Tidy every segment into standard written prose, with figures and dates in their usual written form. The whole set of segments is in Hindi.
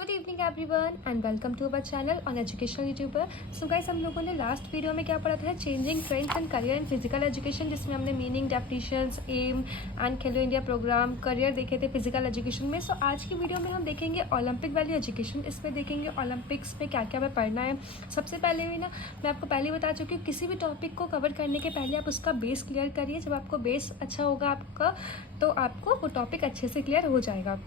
Good evening everyone and welcome to our channel on educational YouTuber. So guys, हम लोगों ने लास्ट वीडियो में क्या पढ़ा था, changing trends and career in physical education, जिसमें हमने meaning, definitions, aim and Khelo India programme, career देखे थे फिजिकल एजुकेशन में। सो आज की वीडियो में हम देखेंगे ओलंपिक वैल्यू एजुकेशन। इसमें देखेंगे ओलंपिक्स में क्या क्या हमें पढ़ना है। सबसे पहले भी ना मैं आपको पहले बता चुकी हूँ, किसी भी टॉपिक को कवर करने के पहले आप उसका बेस क्लियर करिए। जब आपको बेस अच्छा होगा आपका, तो आपको वो टॉपिक अच्छे से क्लियर हो जाएगा।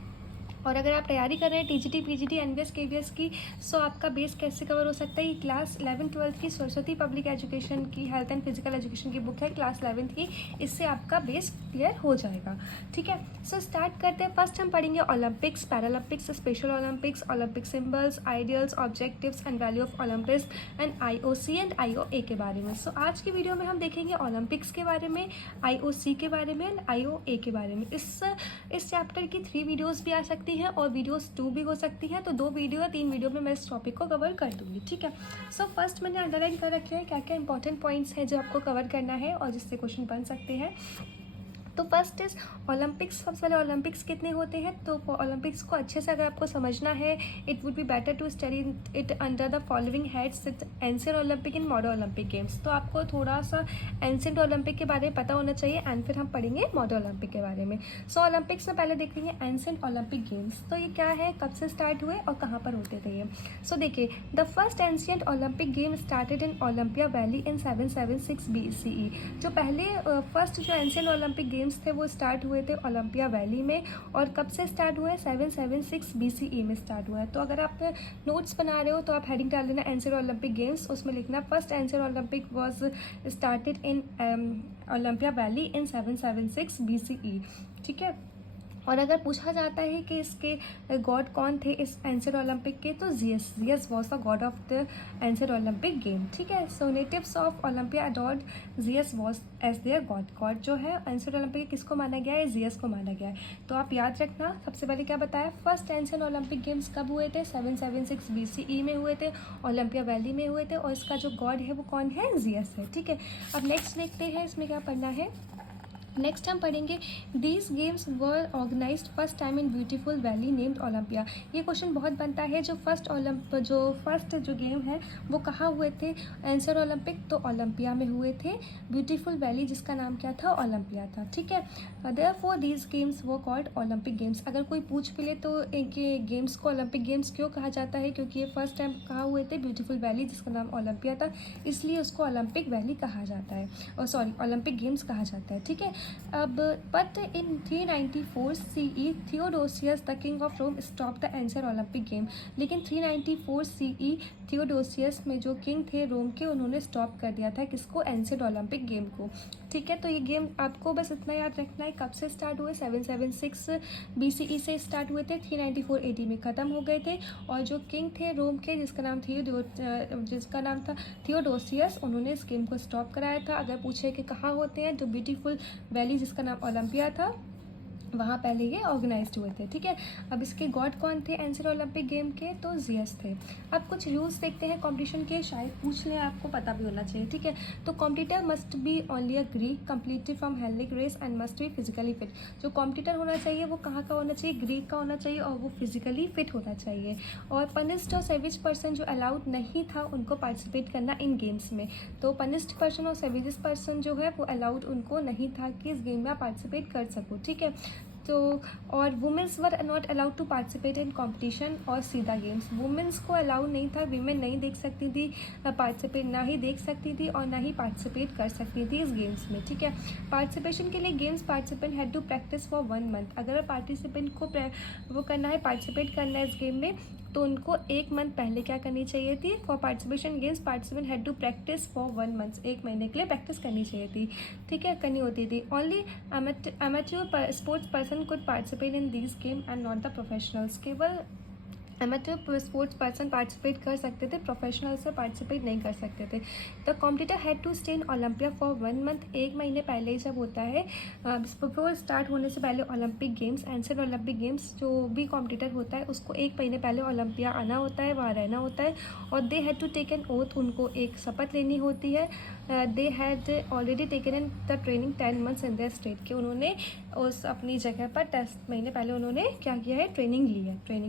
और अगर आप तैयारी कर रहे हैं टीजीटी, पीजीटी, एनवीएस, केवीएस की, सो आपका बेस कैसे कवर हो सकता है। ये क्लास 11th-12th की सरस्वती पब्लिक एजुकेशन की हेल्थ एंड फिजिकल एजुकेशन की बुक है, क्लास 11th की। इससे आपका बेस क्लियर हो जाएगा। ठीक है, सो स्टार्ट करते हैं। फर्स्ट हम पढ़ेंगे Olympics, Paralympics, special Olympics, Olympic symbols, ideals, objectives and value of Olympics and IOC and IOA के बारे में। सो आज की वीडियो में हम देखेंगे ओलंपिक्स के बारे में, आईओसी के बारे में एंड आईओए के बारे में। इस चैप्टर की 3 वीडियोज़ भी आ सकती है और वीडियोस 2 भी हो सकती है, तो 2 वीडियो या 3 वीडियो में मैं इस टॉपिक को कवर कर दूंगी। ठीक है, सो फर्स्ट मैंने अंडरलाइन कर रखे हैं क्या क्या इंपॉर्टेंट पॉइंट्स हैं जो आपको कवर करना है और जिससे क्वेश्चन बन सकते हैं। तो फर्स्ट इज ओलंपिक्स। सबसे पहले ओलंपिक्स कितने होते हैं, तो ओलंपिक्स को अच्छे से अगर आपको समझना है, it would be better to study it under the following heads: ancient Olympic and modern Olympic games. तो आपको थोड़ा सा एंशिएंट ओलंपिक के बारे में पता होना चाहिए एंड फिर हम पढ़ेंगे मॉडर्न ओलंपिक के बारे में। सो ओलंपिक्स में पहले देखेंगे एंशिएंट ओलंपिक गेम्स। तो ये क्या है, कब से स्टार्ट हुए और कहाँ पर होते थे ये। सो देखिए, the first ancient Olympic game started in Olympia valley in 776 BCE। जो पहले फर्स्ट जो एंशिएंट ओलंपिक गेम्स थे वो स्टार्ट हुए थे ओलंपिया वैली में। और कब से स्टार्ट हुए, 776 BCE में स्टार्ट हुआ है। तो अगर आप नोट्स बना रहे हो तो आप हेडिंग डाल देना एंशिएंट ओलंपिक गेम्स, उसमें लिखना first ancient Olympic was started in Olympia valley in 776 BCE। ठीक है, और अगर पूछा जाता है कि इसके गॉड कौन थे इस एंशिएंट ओलंपिक के, तो Zeus was the god of the ancient Olympic game. ठीक है, so natives of Olympia adored Zeus was as their god. God जो है एंशिएंट ओलंपिक किसको माना गया है, जियस को माना गया है। तो आप याद रखना, सबसे पहले क्या बताया, फर्स्ट एंशिएंट ओलंपिक गेम्स कब हुए थे, 776 BCE में हुए थे, ओलंपिया वैली में हुए थे, और इसका जो गॉड है वो कौन है, जियस है। ठीक है, अब नेक्स्ट देखते हैं इसमें क्या पढ़ना है। नेक्स्ट हम पढ़ेंगे these games were organised first time in beautiful valley named Olympia. ये क्वेश्चन बहुत बनता है, जो फर्स्ट जो गेम है वो कहाँ हुए थे, एंशिएंट ओलंपिक, तो ओलंपिया में हुए थे, ब्यूटीफुल वैली जिसका नाम क्या था, ओलंपिया था। ठीक है, देयरफॉर दीज गेम्स वो कॉल्ड ओलंपिक गेम्स। अगर कोई पूछ भी ले तो इनके गेम्स को ओलंपिक गेम्स क्यों कहा जाता है, क्योंकि ये फर्स्ट टाइम कहाँ हुए थे, ब्यूटीफुल वैली जिसका नाम ओलंपिया था, इसलिए उसको ओलंपिक वैली कहा जाता है, और सॉरी ओलंपिक गेम्स कहा जाता है। ठीक है, अब but in 394 CE Theodosius the king of Rome stop the ancient Olympic game. लेकिन 394 CE थियोडोसियस में जो किंग थे रोम के, उन्होंने स्टॉप कर दिया था किसको, एंशिएंट ओलंपिक गेम को। ठीक है, तो ये गेम आपको बस इतना याद रखना है, कब से स्टार्ट हुए, 776 BCE से स्टार्ट हुए थे, 394 AD में ख़त्म हो गए थे। और जो किंग थे रोम के, जिसका नाम था थियोडोसियस, उन्होंने इस गेम को स्टॉप कराया था। अगर पूछे कि कहाँ होते हैं, तो ब्यूटीफुल वैली जिसका नाम ओलंपिया था, वहाँ पहले ये ऑर्गेनाइज्ड हुए थे। ठीक है, अब इसके गॉड कौन थे एंशिएंट ओलंपिक गेम के, तो जियस थे। अब कुछ रूल्स देखते हैं कॉम्पिटिशन के, शायद पूछ लें, आपको पता भी होना चाहिए। ठीक है, तो competitor must be only a Greek completed from Hellenic race and must be physically fit. जो कॉम्पिटिटर होना चाहिए वो कहाँ का होना चाहिए, ग्रीक का होना चाहिए, और वो फिजिकली फिट होना चाहिए। और पनिस्ड और सेविज पर्सन जो अलाउड नहीं था उनको पार्टिसिपेट करना इन गेम्स में। तो पनिस्ड पर्सन और सेविज पर्सन जो है वो अलाउड उनको नहीं था कि इस गेम में आप पार्टिसिपेट कर सको। ठीक है, तो और women's were not allowed to participate in competition और सीधा गेम्स। वुमेंस को अलाउड नहीं था, वीमेन नहीं देख सकती थी पार्टिसिपेट, ना ही देख सकती थी और ना ही पार्टिसिपेट कर सकती थी इस गेम्स में। ठीक है, पार्टिसिपेशन के लिए games participant had to practise for 1 month. अगर पार्टिसिपेंट को वो करना है, पार्टिसिपेट करना है इस गेम में, तो उनको 1 मंथ पहले क्या करनी चाहिए थी, for participation games participant had to practise for 1 month. 1 महीने के लिए प्रैक्टिस करनी चाहिए थी। ठीक है, करनी होती थी। Only amateur sports person could participate in these game and not the professionals। केवल एमेच्योर स्पोर्ट्स पर्सन पार्टिसिपेट कर सकते थे, प्रोफेशनल से पार्टिसिपेट नहीं कर सकते थे। The competitor had to stay in Olympia for 1 month. 1 महीने पहले ही जब होता है, बिफोर स्टार्ट होने से पहले Olympic games, ancient Olympic games, जो भी कॉम्पिटिटर होता है उसको 1 महीने पहले ओलंपिया आना होता है, वहाँ रहना होता है। और they had to take an oath, उनको एक शपथ लेनी होती है। They had already taken in the training 10 months in their state, के उन्होंने उस अपनी जगह पर 10 महीने पहले उन्होंने क्या किया है, ट्रेनिंग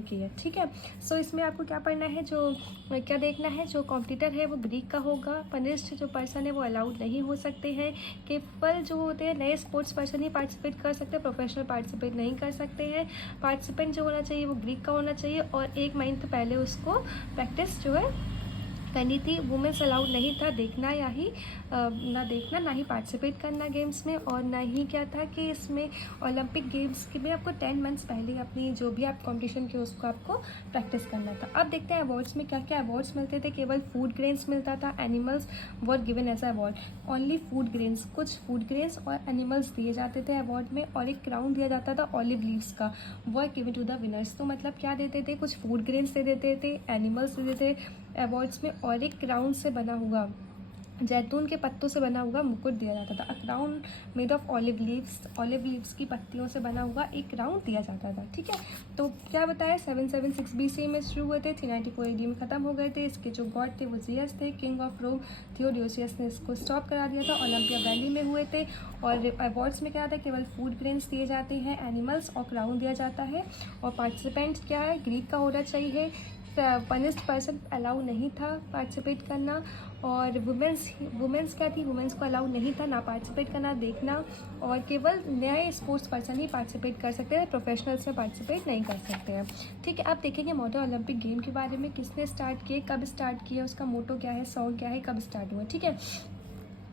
की है। ठीक है, सो इसमें आपको क्या पढ़ना है, जो क्या देखना है, जो कॉम्पिटिटर है वो ग्रीक का होगा, पनिश्ड जो पर्सन है वो अलाउड नहीं हो सकते हैं, केवल जो होते हैं नए स्पोर्ट्स पर्सन ही पार्टिसिपेट कर सकते हैं, प्रोफेशनल पार्टिसिपेट नहीं कर सकते हैं, पार्टिसिपेंट जो होना चाहिए वो ग्रीक का होना चाहिए और 1 महीने पहले उसको प्रैक्टिस जो है करनी थी। वुमेंस अलाउड नहीं था देखना या ही ना देखना, ना ही पार्टिसिपेट करना गेम्स में, और ना ही क्या था कि इसमें ओलंपिक गेम्स के में आपको 10 मंथ्स पहले अपनी जो भी आप कॉम्पिटिशन के उसको आपको प्रैक्टिस करना था। अब देखते हैं अवार्ड्स में क्या क्या अवार्ड्स मिलते थे। केवल फूड ग्रेन्स मिलता था, animals were given as award, only food grains, कुछ फूड ग्रेन्स और एनिमल्स दिए जाते थे अवार्ड में, और एक क्राउन दिया जाता था ऑलिव लीव्स का, were given to the winners. तो मतलब क्या देते थे, कुछ फूड ग्रेन्स दे देते थे, एनिमल्स दे देते थे अवार्ड्स में, और एक क्राउन से बना हुआ, जैतून के पत्तों से बना हुआ मुकुट दिया जाता था। A crown made of olive leaves की पत्तियों से बना हुआ एक क्राउन दिया जाता था। ठीक है, तो क्या बताया, 776 BC में शुरू हुए थे, 394 AD में ख़त्म हो गए थे। इसके जो गॉड थे वो जियस थे, किंग ऑफ रोम थियोडोसियस ने इसको स्टॉप करा दिया था। ओलंपिया वैली में हुए थे, और अवार्ड्स में क्या था, केवल फूड ग्रेन्स दिए जाते हैं, एनिमल्स और क्राउन दिया जाता है, और पार्टिसिपेंट क्या है, ग्रीक का होना चाहिए, पनिश्ड पर्सन अलाउ नहीं था पार्टिसिपेट करना, और वुमेंस क्या थी, वुमेंस को अलाउ नहीं था ना पार्टिसिपेट करना देखना, और केवल नए स्पोर्ट्स पर्सन ही पार्टिसिपेट कर सकते हैं, प्रोफेशनल्स में पार्टिसिपेट नहीं कर सकते हैं। ठीक है, अब देखेंगे मॉडर्न ओलंपिक गेम के बारे में, किसने स्टार्ट किए, कब स्टार्ट किया, उसका मोटो क्या है, सॉन्ग क्या है, कब स्टार्ट हुआ। ठीक है,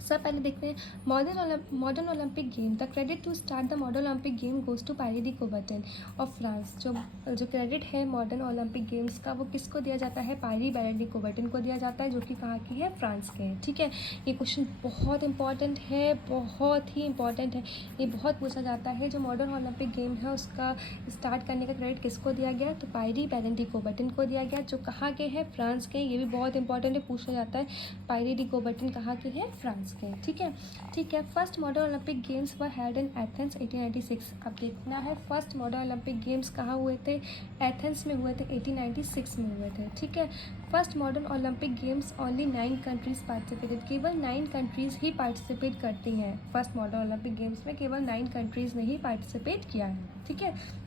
सब पहले देखते हैं modern Olympic game. The credit to start the modern Olympic game goes to Pierre de Coubertin of France. जो क्रेडिट है मॉडर्न ओलंपिक गेम्स का वो किसको दिया जाता है, पायरी बैरन डी कोबर्टन को दिया जाता है, जो कि कहाँ की है, फ्रांस के हैं। ठीक है, ये क्वेश्चन बहुत इंपॉर्टेंट है, बहुत ही इंपॉर्टेंट है, ये बहुत पूछा जाता है। जो मॉडर्न ओलंपिक गेम है उसका स्टार्ट करने का क्रेडिट किसको दिया गया, तो पायरी बैरन डी कोबर्टन को दिया गया, जो कहाँ के हैं, फ्रांस के। ये भी बहुत इंपॉर्टेंट है, पूछा जाता है, पायरी डी कोबर्टन कहाँ के हैं, फ्रांस के। ठीक है, first modern Olympic games were held in Athens 1896। अब देखना है फर्स्ट मॉडर्न ओलंपिक गेम्स कहाँ हुए थे, एथेंस में हुए थे, 1896 में हुए थे। ठीक है, first modern Olympic games only 9 countries participated, केवल 9 कंट्रीज ही पार्टिसिपेट करती हैं। फर्स्ट मॉडर्न ओलंपिक गेम्स में केवल 9 कंट्रीज ने ही पार्टिसिपेट किया है। ठीक है,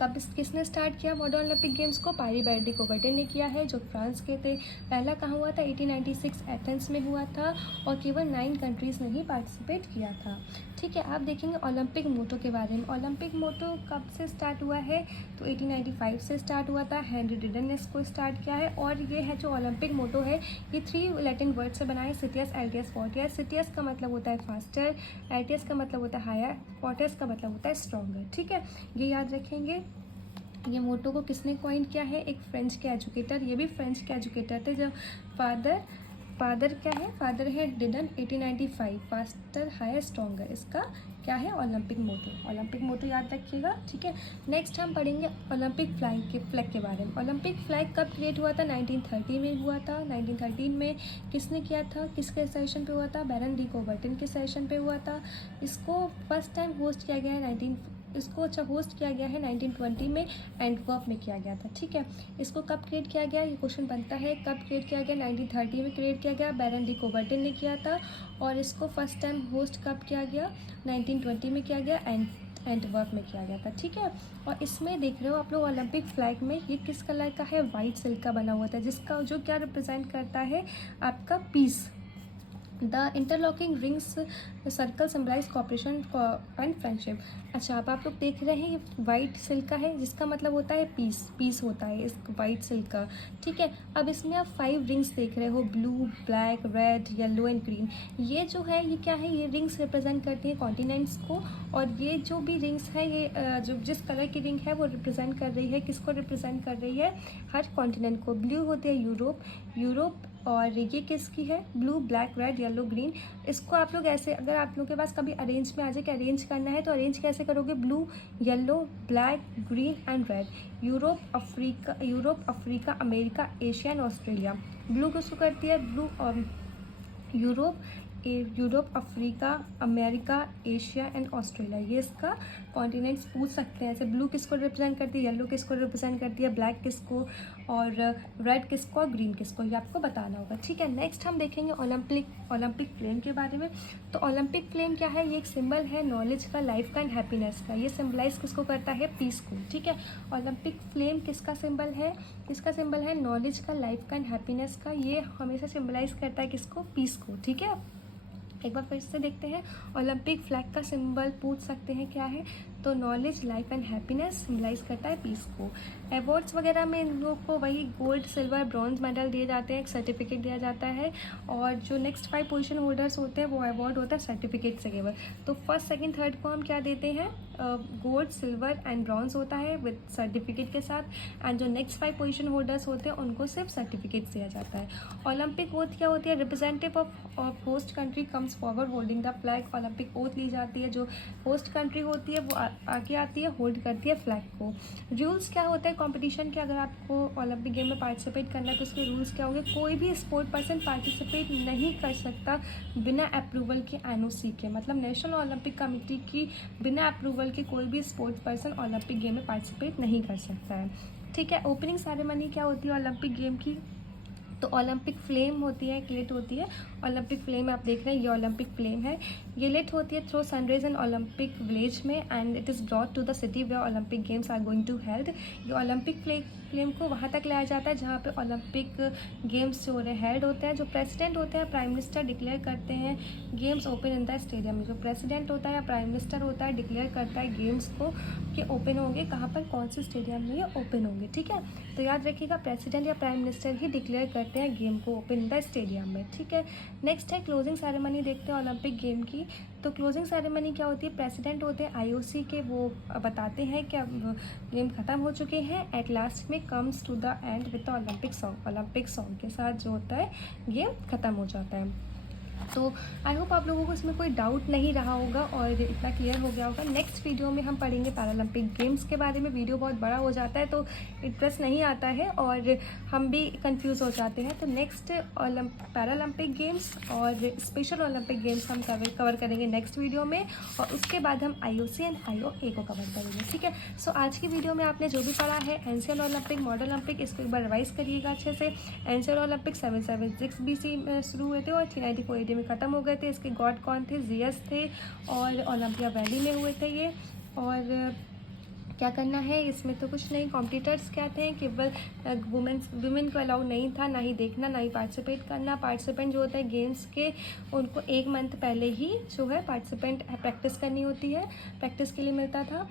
कब किसने स्टार्ट किया मॉडर्न ओलंपिक गेम्स को, पायरी बैरन डी कोबर्टन ने किया है, जो फ्रांस के थे। पहला कहाँ हुआ था, 1896 एथेंस में हुआ था, और केवल 9 कंट्रीज़ ने ही पार्टिसिपेट किया था। ठीक है, आप देखेंगे ओलंपिक मोटो के बारे में। ओलंपिक मोटो कब से स्टार्ट हुआ है, तो 1895 से स्टार्ट हुआ था, हेनरी डिडन ने इसको स्टार्ट किया है, और ये है जो ओलंपिक मोटो है ये 3 लैटिन वर्ड से बना है, सिटियस, एल्टियस, फोर्टियस। सिटियस का मतलब होता है फास्टर, एल्टियस का मतलब होता है हायर, फोर्टियस का मतलब होता है स्ट्रॉन्गर। ठीक है, ये याद रखेंगे। ये मोटो को किसने कॉइन किया है, एक फ्रेंच के एजुकेटर, ये भी फ्रेंच के एजुकेटर थे। जब फादर क्या है, फादर है डिडन, 1895, फास्टर, हायर, स्ट्रॉन्गर, इसका क्या है, ओलंपिक मोटो याद रखिएगा। ठीक है, नेक्स्ट हम पढ़ेंगे ओलंपिक फ्लैग के बारे में। ओलंपिक फ्लैग कब क्रिएट हुआ था, 1930 में हुआ था। 1913 में किसने किया था, किसके सेशन पे हुआ था, बैरन डी कोबर्टन के सेशन पे हुआ था। इसको फर्स्ट टाइम होस्ट किया गया है होस्ट किया गया है 1920 में, एंटवर्प में किया गया था। ठीक है, इसको कब क्रिएट किया गया, ये क्वेश्चन बनता है, कब क्रिएट किया गया, 1930 में क्रिएट किया गया, बैरन डी कोबर्टन ने किया था। और इसको फर्स्ट टाइम होस्ट कब किया गया, 1920 में किया गया, एंटवर्प में किया गया था। ठीक है, और इसमें देख रहे हो आप लोग ओलंपिक फ्लैग में ये किस कलर का है, वाइट सिल्क का बना हुआ था, जिसका जो क्या रिप्रेजेंट करता है, आपका peace. The interlocking rings circle symbolise cooperation and friendship. अच्छा, अब आप लोग देख रहे हैं ये वाइट सिल्क का है, जिसका मतलब होता है पीस होता है इस वाइट सिल्क का। ठीक है, अब इसमें आप 5 रिंग्स देख रहे हो, blue, black, red, yellow and green. ये जो है ये क्या है, ये रिंग्स रिप्रेजेंट करती हैं कॉन्टिनेंट्स को, और ये जो भी रिंग्स है ये जो जिस कलर की रिंग है वो रिप्रेजेंट कर रही है, किसको रिप्रेजेंट कर रही है, हर कॉन्टिनेंट को। ब्लू होते हैं यूरोप, और ये किसकी है, blue, black, red, yellow, green. इसको आप लोग ऐसे, अगर आप लोग के पास कभी अरेंज में आ जाए कि अरेंज करना है तो अरेंज कैसे करोगे, blue, yellow, black, green and red. Europe, Africa, America, Asia and Australia. Blue किसको करती है, ब्लू और Europe, Europe, Africa, America, Asia and Australia, ये इसका कॉन्टिनेंट्स पूछ सकते हैं। ऐसे ब्लू किसको रिप्रेजेंट करती है, येलो किसको रिप्रेजेंट करती है, ब्लैक किसको, और रेड किसको, और ग्रीन किसको, ये आपको बताना होगा। ठीक है, नेक्स्ट हम देखेंगे ओलंपिक फ्लेम के बारे में। तो ओलंपिक फ्लेम क्या है, ये एक सिंबल है नॉलेज का, लाइफ का एंड हैप्पीनेस का। ये सिम्बलाइज किसको करता है, पीस को। ठीक है, ओलंपिक फ्लेम किसका सिंबल है, किसका सिंबल है, नॉलेज का, लाइफ का एंड हैप्पीनेस का। ये हमेशा सिम्बलाइज करता है किसको, पीस को। ठीक है, एक बार फिर से देखते हैं। ओलंपिक फ्लैग का सिंबल पूछ सकते हैं क्या है, तो knowledge, life and happiness symbolise करता है पीस को। अवार्ड्स वगैरह में इन लोगों को वही गोल्ड, सिल्वर, ब्रॉन्ज मेडल दिए जाते हैं, एक सर्टिफिकेट दिया जाता है, और जो नेक्स्ट 5 पोजीशन होल्डर्स होते हैं वो अवार्ड होता है सर्टिफिकेट से केवल। तो फर्स्ट, सेकंड, थर्ड को हम क्या देते हैं, गोल्ड, सिल्वर एंड ब्रॉन्ज होता है विद सर्टिफिकेट के साथ, एंड जो नेक्स्ट 5 पोजीशन होल्डर्स होते हैं उनको सिर्फ सर्टिफिकेट दिया जाता है। ओलंपिक ओथ क्या होती है, representative of host country comes forward holding the flag. Olympic oath ली जाती है, जो होस्ट कंट्री होती है वो आगे आती है, होल्ड करती है फ्लैग को। रूल्स क्या होते हैं कंपटीशन के, अगर आपको ओलंपिक गेम में पार्टिसिपेट करना है तो उसके रूल्स क्या होंगे, कोई भी स्पोर्ट पर्सन पार्टिसिपेट नहीं कर सकता बिना अप्रूवल के, एनओसी के, मतलब नेशनल ओलंपिक कमेटी की बिना अप्रूवल के कोई भी स्पोर्ट पर्सन ओलंपिक गेम में पार्टिसिपेट नहीं कर सकता है। ठीक है, ओपनिंग सेरेमनी क्या होती है ओलंपिक गेम की, तो ओलंपिक फ्लेम होती है, एक लेट होती है। ओलंपिक फ्लेम आप देख रहे हैं, ये ओलंपिक फ्लेम है, ये लेट होती है through sunrise and Olympic village में, and it is brought to the city where Olympic games are going to held. ये ओलंपिक फ्लेम को वहाँ तक लाया जाता है जहाँ पे ओलंपिक गेम्स जो हेल्ड होते हैं। जो प्रेसिडेंट होते हैं, प्राइम मिनिस्टर डिक्लेयर करते हैं games open in the stadium में। जो प्रेसिडेंट होता है या प्राइम मिनिस्टर होता है डिक्लेयर करता है गेम्स को कि ओपन होंगे, कहाँ पर, कौन से स्टेडियम में ये ओपन होंगे। ठीक है, तो याद रखिएगा प्रेसिडेंट या प्राइम मिनिस्टर ही डिक्लेयर करते हैं गेम को ओपन इन द स्टेडियम में। ठीक है, नेक्स्ट है क्लोजिंग सेरेमनी, देखते हैं ओलंपिक गेम की। तो क्लोजिंग सेरेमनी क्या होती है, प्रेसिडेंट होते हैं आईओसी के, वो बताते हैं कि अब गेम ख़त्म हो चुके हैं। एट लास्ट में comes to the end with the Olympic song के साथ जो होता है गेम ख़त्म हो जाता है। तो आई होप आप लोगों को इसमें कोई डाउट नहीं रहा होगा और इतना क्लियर हो गया होगा। नेक्स्ट वीडियो में हम पढ़ेंगे पैरालंपिक गेम्स के बारे में। वीडियो बहुत बड़ा हो जाता है तो इंटरेस्ट नहीं आता है और हम भी कंफ्यूज हो जाते हैं। तो नेक्स्ट पैरालंपिक गेम्स और स्पेशल ओलंपिक गेम्स हम कवर करेंगे नेक्स्ट वीडियो में, और उसके बाद हम IOC एंड IOA को कवर करेंगे। ठीक है, सो आज की वीडियो में आपने जो भी पढ़ा है एंशिएंट ओलंपिक, मॉडर्न ओलंपिक, इसको एक बार रिवाइज करिएगा अच्छे से। एंशिएंट ओलंपिक 776 BC में शुरू हुए थे और 394 AD में ख़त्म हो गए थे। इसके गॉड कौन थे, जियस थे, और ओलंपिया वैली में हुए थे ये। और क्या करना है इसमें, तो कुछ नहीं, कॉम्पिटिटर्स क्या थे, केवल वुमेन को अलाउ नहीं था, ना ही देखना, ना ही पार्टिसिपेट करना। पार्टिसिपेंट जो होता है गेम्स के, उनको 1 मंथ पहले ही जो है पार्टिसिपेंट प्रैक्टिस करनी होती है, प्रैक्टिस के लिए मिलता था।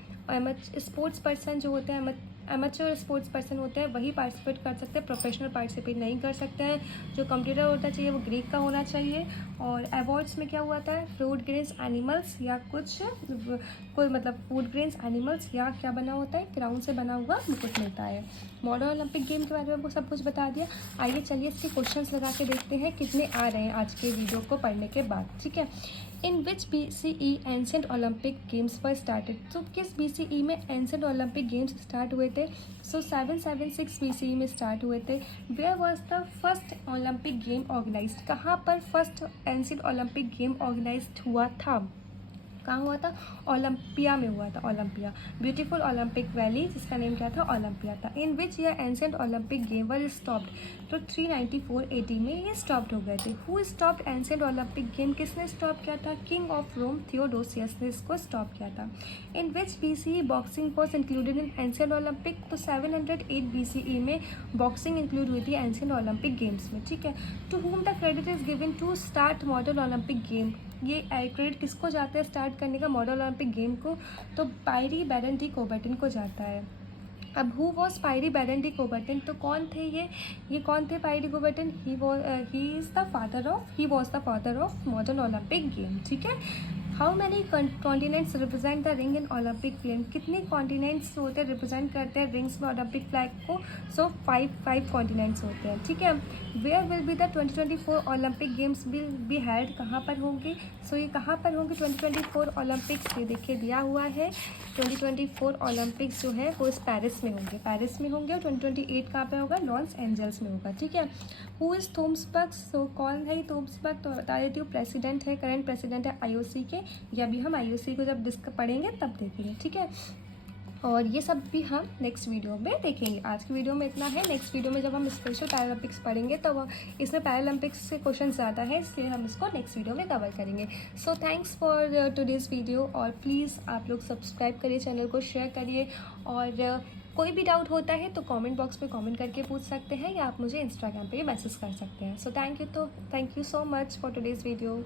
स्पोर्ट्स पर्सन जो होते हैं, एमेच्योर स्पोर्ट्स पर्सन होते हैं वही पार्टिसिपेट कर सकते हैं, प्रोफेशनल पार्टिसिपेट नहीं कर सकते हैं। जो कंप्यूटर होता चाहिए वो ग्रीक का होना चाहिए। और अवार्ड्स में क्या हुआ था, फूड ग्रेन्स एनिमल्स या कुछ कोई मतलब फूड ग्रेन्स एनिमल्स या क्या बना होता है, क्राउन से बना हुआ मुकुट मिलता है। मॉडर्न ओलंपिक गेम के बारे में आपको सब कुछ बता दिया। आइए चलिए इसके क्वेश्चंस लगा के देखते हैं कितने आ रहे हैं आज के वीडियो को पढ़ने के बाद। ठीक है, इन विच BCE ancient Olympic games were started, तो किस BCE में एंशिएंट ओलंपिक गेम्स स्टार्ट हुए थे, सो 776 BCE में स्टार्ट हुए थे। Where was the first Olympic game organised, कहाँ पर first ancient Olympic game organised हुआ था, कहाँ हुआ था, ओलंपिया में हुआ था, ओलंपिया, ब्यूटीफुल ओलंपिक वैली जिसका नेम क्या था, ओलंपिया था। In which year ancient Olympic game were stopped, तो 394 AD में ये स्टॉप्ड हो गए थे। Who stopped ancient Olympic game, किसने स्टॉप किया था, किंग ऑफ रोम थियोडोसियस ने इसको स्टॉप किया था। In which BCE boxing was included in ancient Olympic, तो 708 BCE में बॉक्सिंग इंक्लूड हुई थी एंशिएंट ओलंपिक गेम्स में। ठीक है, to whom the credit is given to start modern Olympic game, ये क्रेडिट किसको जाता है स्टार्ट करने का मॉडर्न ओलंपिक गेम को, तो पायरी बैरन डी कोबर्टन को जाता है। अब हु वॉज पायरी बैरन डी कोबर्टन, तो कौन थे ये कौन थे Pierre Coubertin, he was the father of modern Olympic game. ठीक है, how many continents represent the ring in Olympic flame, कितने कॉन्टिनेंट्स होते हैं रिप्रेजेंट करते हैं रिंग्स में ओलंपिक फ्लैग को? सो फाइव कॉन्टिनेंट्स होते हैं, ठीक है। Where will be the 2024 Olympic games will be held, कहाँ पर होंगे? सो ये कहाँ पर होंगे 2024 ओलंपिक्स? ये देखिए दिया हुआ है 2024 ओलंपिक्स जो है वो इस पेरिस में होंगे, पेरिस में होंगे। और 2028 कहाँ पे होगा? लॉस एंजल्स में होगा, ठीक है। हु इज़ थॉम्सबर्ग, सो कौन है थॉम्सबर्ग? तो बता देती हूँ, प्रेसिडेंट है, करंट प्रेसिडेंट है IOC के। ये अभी हम IOC को जब पढ़ेंगे तब देखेंगे, ठीक है। और ये सब भी हम नेक्स्ट वीडियो में देखेंगे। आज की वीडियो में इतना है, नेक्स्ट वीडियो में जब हम स्पेशल पैरालंपिक्स पढ़ेंगे तो इसमें पैरालंपिक्स के क्वेश्चन ज़्यादा है, इसलिए हम इसको नेक्स्ट वीडियो में कवर करेंगे। So thanks for today's video, और प्लीज़ आप लोग सब्सक्राइब करिए, चैनल को शेयर करिए, और कोई भी डाउट होता है तो कमेंट बॉक्स में कमेंट करके पूछ सकते हैं, या आप मुझे इंस्टाग्राम पे मैसेज कर सकते हैं। So thank you so much for today's video.